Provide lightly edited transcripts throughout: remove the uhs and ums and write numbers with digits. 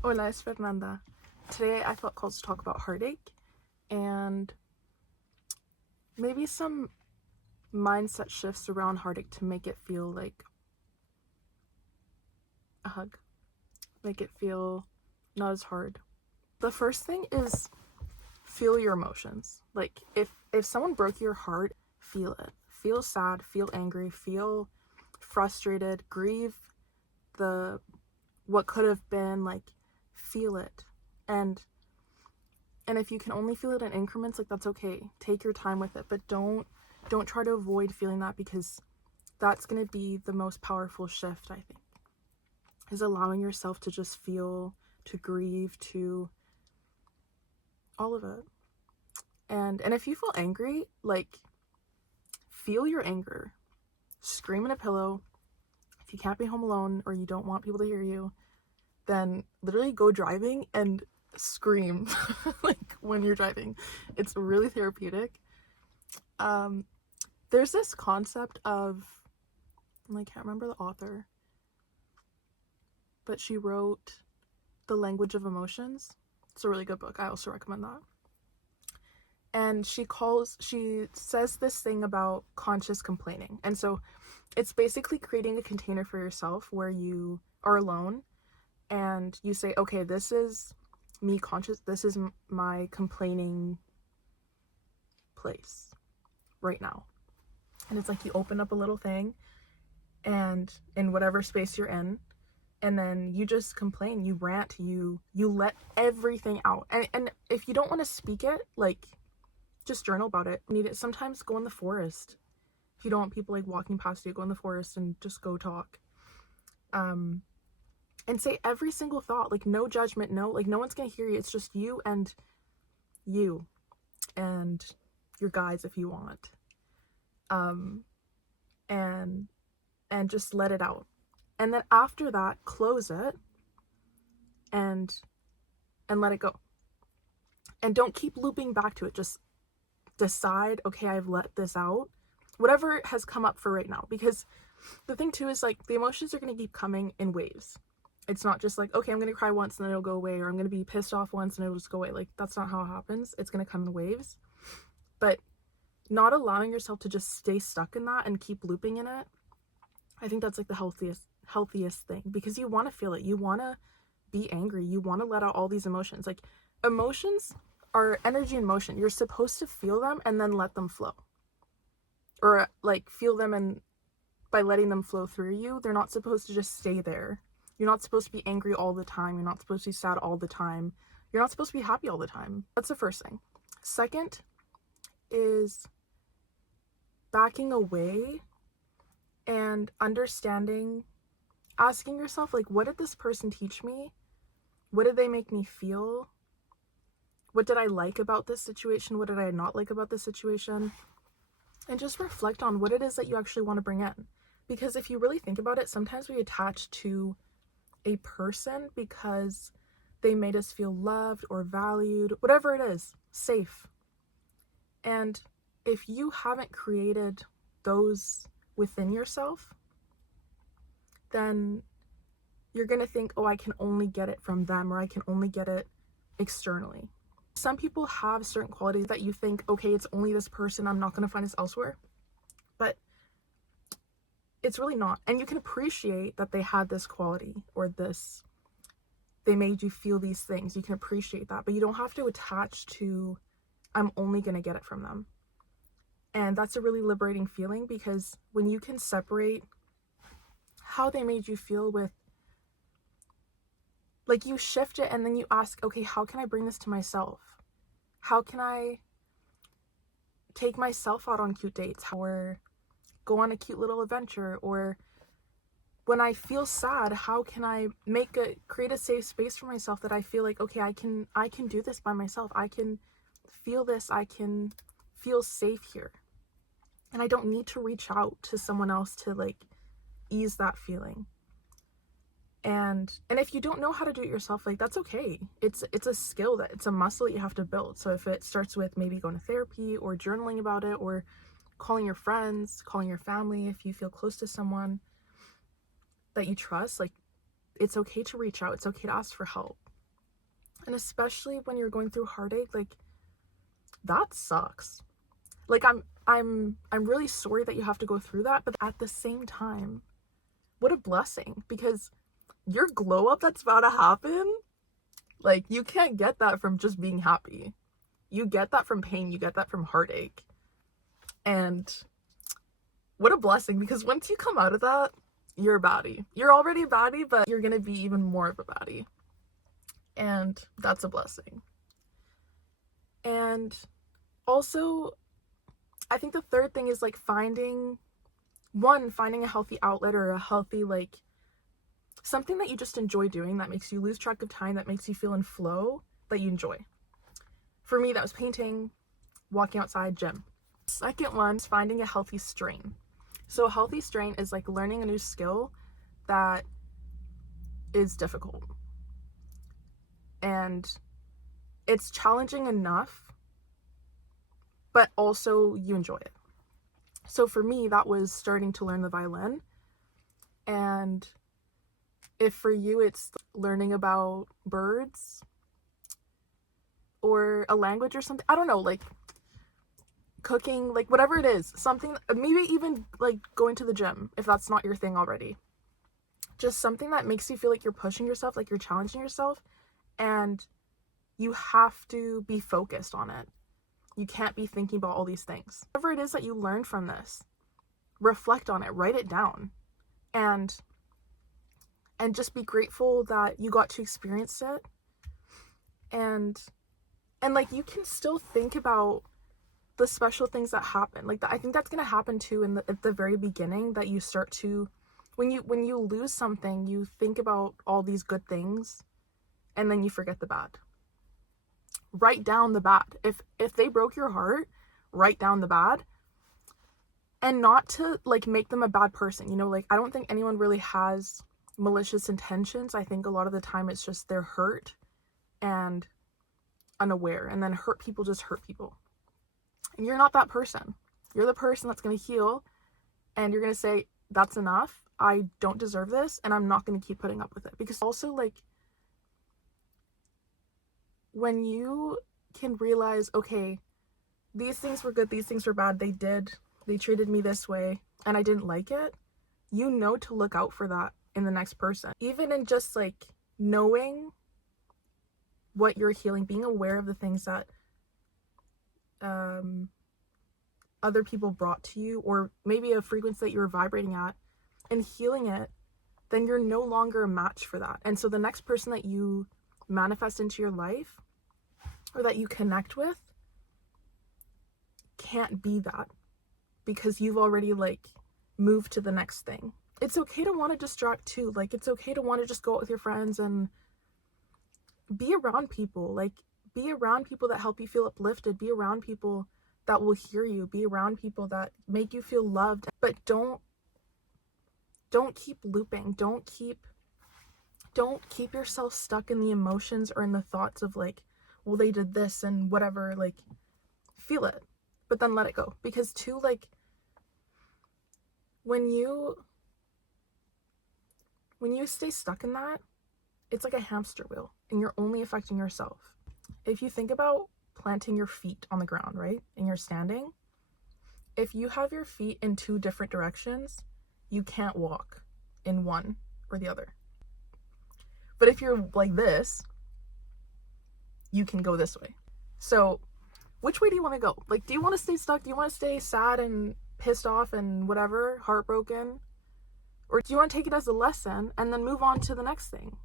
Hola, es Fernanda. Today I felt called to talk about heartache and maybe some mindset shifts around heartache to make it feel like a hug, make it feel not as hard. The first thing is feel your emotions. Like if someone broke your heart, feel it. Feel sad, feel angry, feel frustrated, grieve the what could have been, like feel it. And if you can only feel it in increments, like that's okay. Take your time with it, but don't try to avoid feeling that, because that's going to be the most powerful shift, I think, is allowing yourself to just feel, to grieve, to all of it. And if you feel angry, like feel your anger. Scream in a pillow. If you can't be home alone or you don't want people to hear you, then literally go driving and scream like when you're driving. It's really therapeutic. There's this concept of, I can't remember the author, but she wrote The Language of Emotions. It's a really good book. I also recommend that. And she says this thing about conscious complaining. And so it's basically creating a container for yourself where you are alone and you say, okay, this is me conscious, this is my complaining place right now. And it's like you open up a little thing, and in whatever space you're in, and then you just complain, you rant, you let everything out. And if you don't want to speak it, like just journal about it. Need it. Sometimes go in the forest. If you don't want people like walking past you, go in the forest and just go talk. And say every single thought, like no judgment, no one's gonna hear you. It's just you and your guys if you want. And just let it out. And then after that, close it and let it go. And don't keep looping back to it. Just decide, okay, I've let this out. Whatever has come up for right now. Because the thing too is, like, the emotions are going to keep coming in waves. It's not just like, okay, I'm going to cry once and then it'll go away, or I'm going to be pissed off once and it'll just go away. Like, that's not how it happens. It's going to come in waves. But not allowing yourself to just stay stuck in that and keep looping in it, I think that's like the healthiest thing, because you want to feel it. You want to be angry. You want to let out all these emotions. Like, emotions are energy in motion. You're supposed to feel them and then let them flow, or like feel them, and by letting them flow through you, they're not supposed to just stay there. You're not supposed to be angry all the time. You're not supposed to be sad all the time. You're not supposed to be happy all the time. That's the first thing. Second is backing away and understanding, asking yourself, like, what did this person teach me? What did they make me feel? What did I like about this situation? What did I not like about this situation? And just reflect on what it is that you actually want to bring in. Because if you really think about it, sometimes we attach to a person because they made us feel loved or valued, whatever it is, safe. And if you haven't created those within yourself, then you're going to think, oh, I can only get it from them, or I can only get it externally. Some people have certain qualities that you think, okay, it's only this person, I'm not going to find this elsewhere. But it's really not. And you can appreciate that they had this quality, or this, they made you feel these things. You can appreciate that, but you don't have to attach to, I'm only going to get it from them. And that's a really liberating feeling, because when you can separate how they made you feel with, like, you shift it and then you ask, okay, how can I bring this to myself? How can I take myself out on cute dates, or go on a cute little adventure? Or when I feel sad, how can I create a safe space for myself that I feel like, okay, I can do this by myself. I can feel this. I can feel safe here. And I don't need to reach out to someone else to, like, ease that feeling. And if you don't know how to do it yourself, like, that's okay. It's a skill, that it's a muscle that you have to build. So if it starts with maybe going to therapy, or journaling about it, or calling your friends, calling your family, if you feel close to someone that you trust, like, it's okay to reach out. It's okay to ask for help. And especially when you're going through heartache, like, that sucks. Like, I'm really sorry that you have to go through that, but at the same time, what a blessing, because your glow up that's about to happen, like, you can't get that from just being happy. You get that from pain, you get that from heartache. And what a blessing, because once you come out of that, you're a baddie. You're already a baddie, but you're gonna be even more of a baddie. And that's a blessing. And also, I think the third thing is like finding a healthy outlet, or a healthy, like, something that you just enjoy doing, that makes you lose track of time, that makes you feel in flow, that you enjoy. For me, that was painting, walking outside, gym. Second one is finding a healthy strain. So a healthy strain is like learning a new skill that is difficult. And it's challenging enough, but also you enjoy it. So for me, that was starting to learn the violin. And if for you it's learning about birds or a language or something, I don't know, like cooking, like whatever it is, something, maybe even like going to the gym if that's not your thing already. Just something that makes you feel like you're pushing yourself, like you're challenging yourself, and you have to be focused on it. You can't be thinking about all these things. Whatever it is that you learned from this, reflect on it, write it down, and just be grateful that you got to experience it. And like, you can still think about the special things that happen. Like, I think that's going to happen too at the very beginning, that you start to, when you lose something, you think about all these good things, and then you forget the bad. Write down the bad. If they broke your heart, write down the bad. And not to like make them a bad person, you know, like, I don't think anyone really has malicious intentions. I think a lot of the time it's just they're hurt and unaware, and then hurt people just hurt people. And you're not that person. You're the person that's going to heal, and you're going to say, that's enough. I don't deserve this, and I'm not going to keep putting up with it. Because also, like, when you can realize, okay, these things were good, these things were bad, they treated me this way, and I didn't like it, you know to look out for that in the next person. Even in just like knowing what you're healing, being aware of the things that other people brought to you, or maybe a frequency that you were vibrating at, and healing it, then you're no longer a match for that. And so the next person that you manifest into your life, or that you connect with, can't be that, because you've already like moved to the next thing. It's okay to want to distract too. Like, it's okay to want to just go out with your friends and be around people. Like, be around people that help you feel uplifted. Be around people that will hear you. Be around people that make you feel loved. But don't keep looping. Don't keep yourself stuck in the emotions or in the thoughts of like, well, they did this and whatever. Like, feel it, but then let it go. Because too, like, when you stay stuck in that, it's like a hamster wheel, and you're only affecting yourself. If you think about planting your feet on the ground, right, and you're standing, if you have your feet in two different directions, you can't walk in one or the other. But if you're like this, you can go this way. So which way do you want to go? Like, do you want to stay stuck? Do you want to stay sad and pissed off and whatever, heartbroken? Or do you want to take it as a lesson and then move on to the next thing?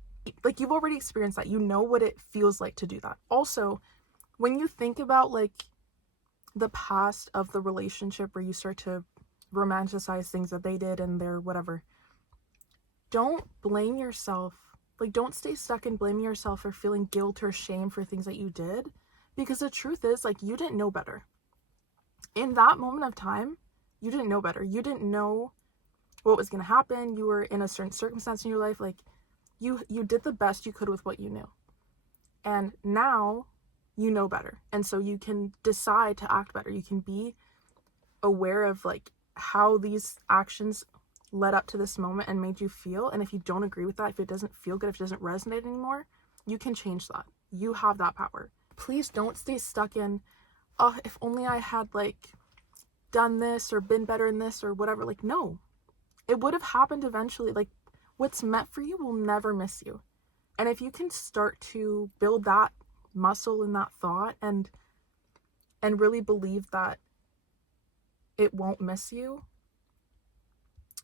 Like, you've already experienced that. You know what it feels like to do that. Also, when you think about like the past of the relationship, where you start to romanticize things that they did and their whatever, don't blame yourself. Like, don't stay stuck in blaming yourself or feeling guilt or shame for things that you did, because the truth is, like, you didn't know better. In that moment of time, you didn't know better. You didn't know what was going to happen. You were in a certain circumstance in your life. Like, you did the best you could with what you knew. And now you know better. And so you can decide to act better. You can be aware of like how these actions led up to this moment and made you feel. And if you don't agree with that, if it doesn't feel good, if it doesn't resonate anymore, you can change that. You have that power. Please don't stay stuck in, oh, if only I had like done this or been better in this or whatever. Like, no, it would have happened eventually. Like, what's meant for you will never miss you. And if you can start to build that muscle and that thought and really believe that it won't miss you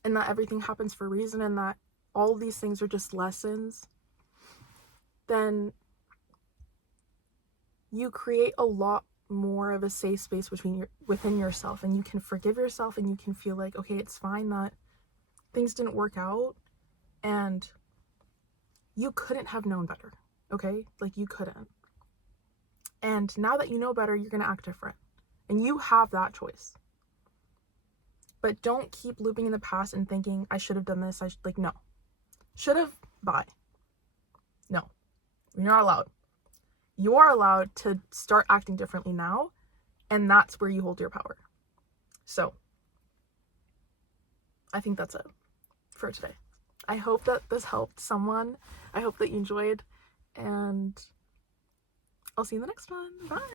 and that everything happens for a reason and that all of these things are just lessons, then you create a lot more of a safe space within yourself, and you can forgive yourself, and you can feel like, okay, it's fine that things didn't work out and you couldn't have known better. Okay? Like, you couldn't. And now that you know better, you're going to act different. And you have that choice. But don't keep looping in the past and thinking, I should have done this. No. Should have, bye. No. You're not allowed. You are allowed to start acting differently now, and that's where you hold your power. So, I think that's it for today. I hope that this helped someone. I hope that you enjoyed, and I'll see you in the next one. Bye!